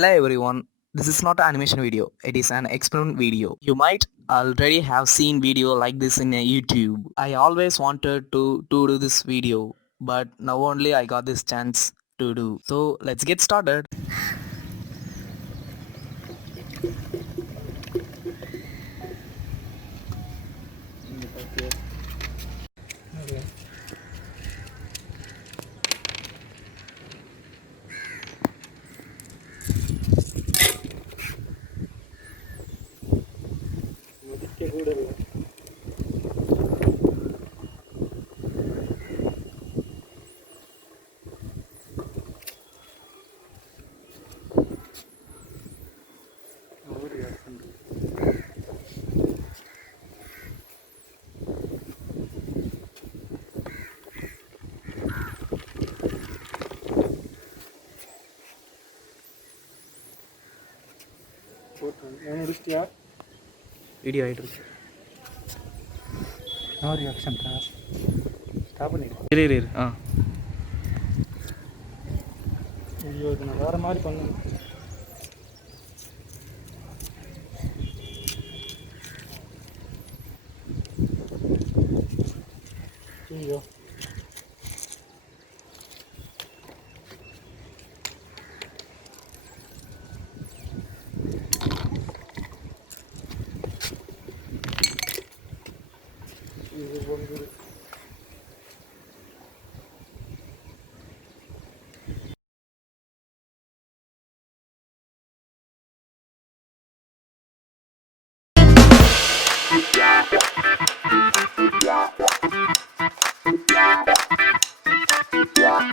Hello everyone, this is not an animation video, it is an experiment video. You might already have seen video like this in a YouTube. I always wanted to do this video, but now only I got this chance to do. So let's get started. Video ஆயிட்டு No reaction. Stop it. இரு ஐயோ இது நான் வேற மாதிரி பண்ணணும். ஐயோ இது வந்து